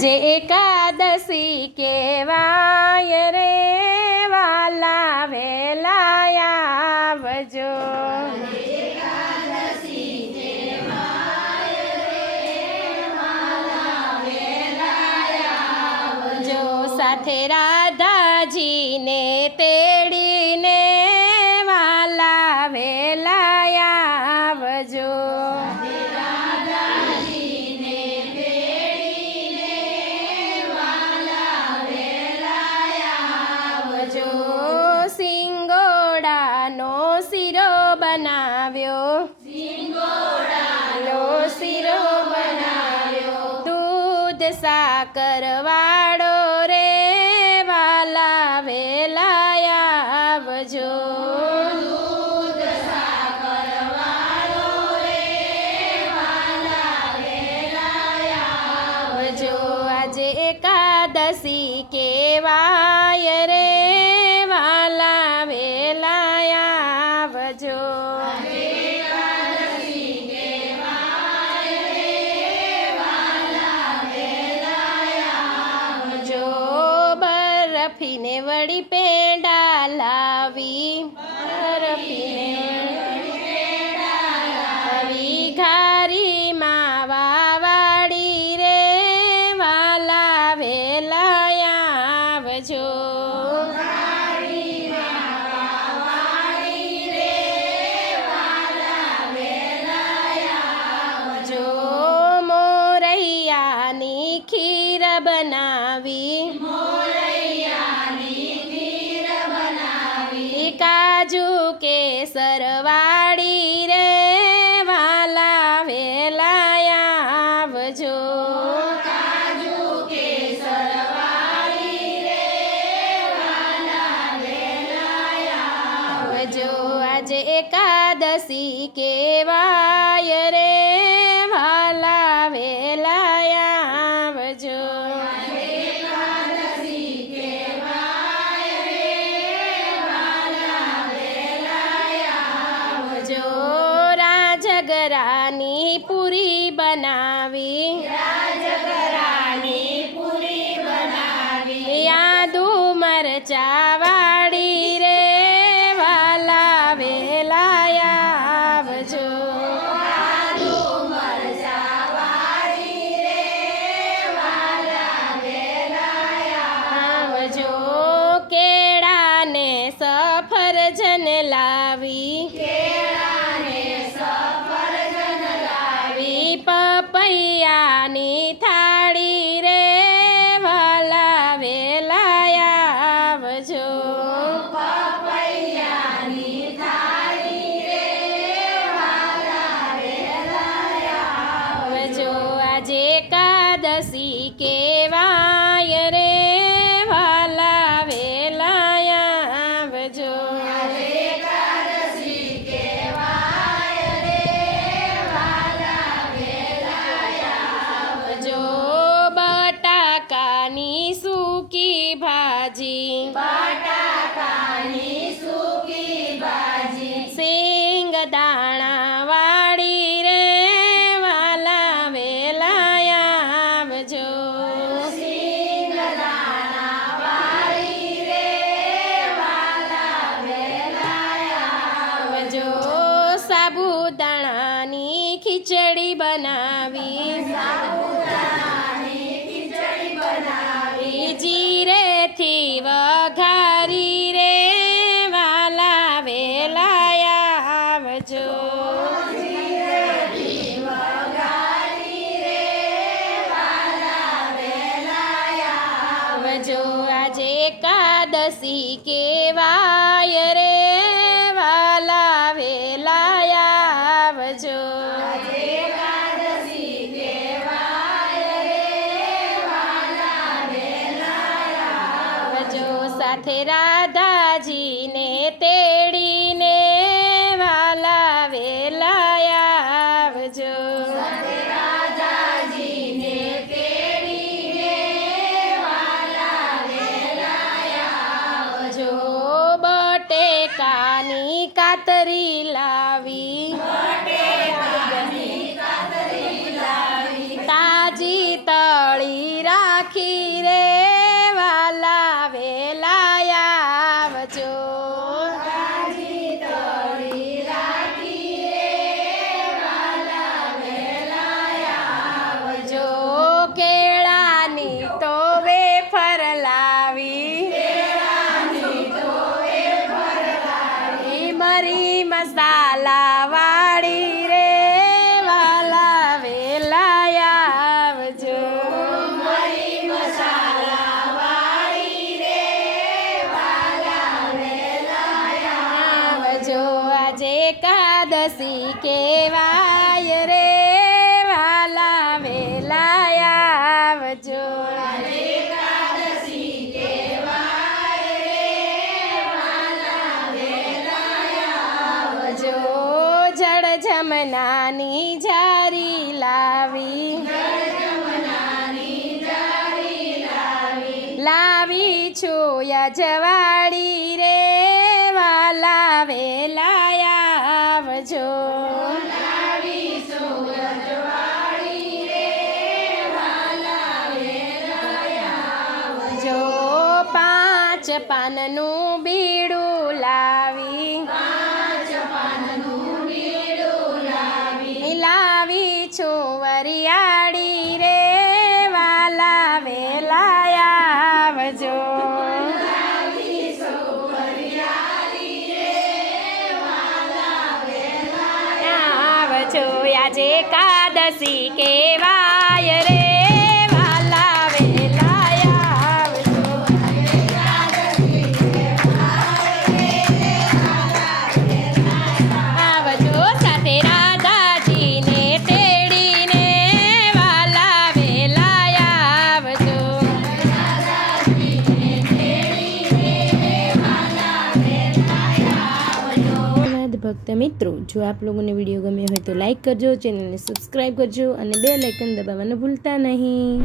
આજે એકાદશી કહેવાય રે વાલા વેલા આવજો. જો સાથે રાધાજીને તેડીને વાલા વેલા આવજો. સિંગોડાનો શીરો બનાવ્યો, સિંગોડાનો શીરો બનાવ્યો. દૂધ સાકર વાળો રે વાલા વેલા આવજો. દૂધ સાકર વાળો રે વાલા વેલા આવજો. આજે એકાદશી કહેવાય રે વાલા વેલા આવજો. બરફીને વળી પેંડા લાવી, બરફીને લાવી. ઘારી માવા વાળી રે વાલા વેલા આવજો. જો મોરૈયાની ખીર બનાવી, કાજુ કેસર વાળી રે વાલા વેલા આવજો. કાજુ કેસર વાળી રે વાલા વેલા આવજો. આજે એકાદશી કહેવાય રે વાલા વેલા આવજો. રાજગરાની પૂરી બનાવી, રાજગરાની પૂરી બનાવી. આદુ મરચા વાળી રે વાલા વેલા આવજો. આદુ મરચા વાળી રે વાલા વેલા આવજો. કેળાને સફરજન લાવી, પપૈયાની થાળી રે વાલા વેલા આવજો. પપૈયાની થાળી રે વાલા વેલા આવજો. આજે એકાદશી કહેવાય રે વાલા વેલા આવજો. બટાકાની સૂકી ભાજી, બટાકાની સૂકી ભાજી. સિંગ દાણા વાળી રે વાલા વેલા આવજો. સિંગ દાણા વાળી રે વાલા વેલા આવજો. સાબુદાણાની ખીચડી બનાવી, જીરેથી વઘારી રે વાલા વેલા આવજો. આવજો. આજે એકાદશી કહેવાય રે વાલા વેલા આવજો. સાથે રાધાજીને તેડીને વાલા વેલા આવજો. રાધાજીને તેડીને વાલા વેલા આવજો. બટેકાની કાતરી લાવી, તાજી તળી રા આવજો આવજો કેળાની તો વેફર લાવી મરી મસાલા વાળી રે વાલા વેલા આવજો આવજો આજે એકાદશી કેવાય રે વાલા વેલા આવજો આવજો જળ જમનાની જારી લાવી લાવી છું યજવાડી રે વાલા વેલા આવજો આવજો 5 પાનનું બીડું લાવી લાવી છું વરિયાળી રે વાલા વેલા આવજો આવજો આજે એકાદશી કેવાય રે વાલા વેલા આવજો આવજો સાથે રાધાજીને તેડીને વાલા વેલા આવજો ભક્ત મિત્રો, જો આપ લોકોને વિડીયો ગમ્યો હોય તો લાઈક કરજો, ચેનલને સબસ્ક્રાઈબ કરજો અને બેલ આઇકન દબાવવાનું ભૂલતા નહીં.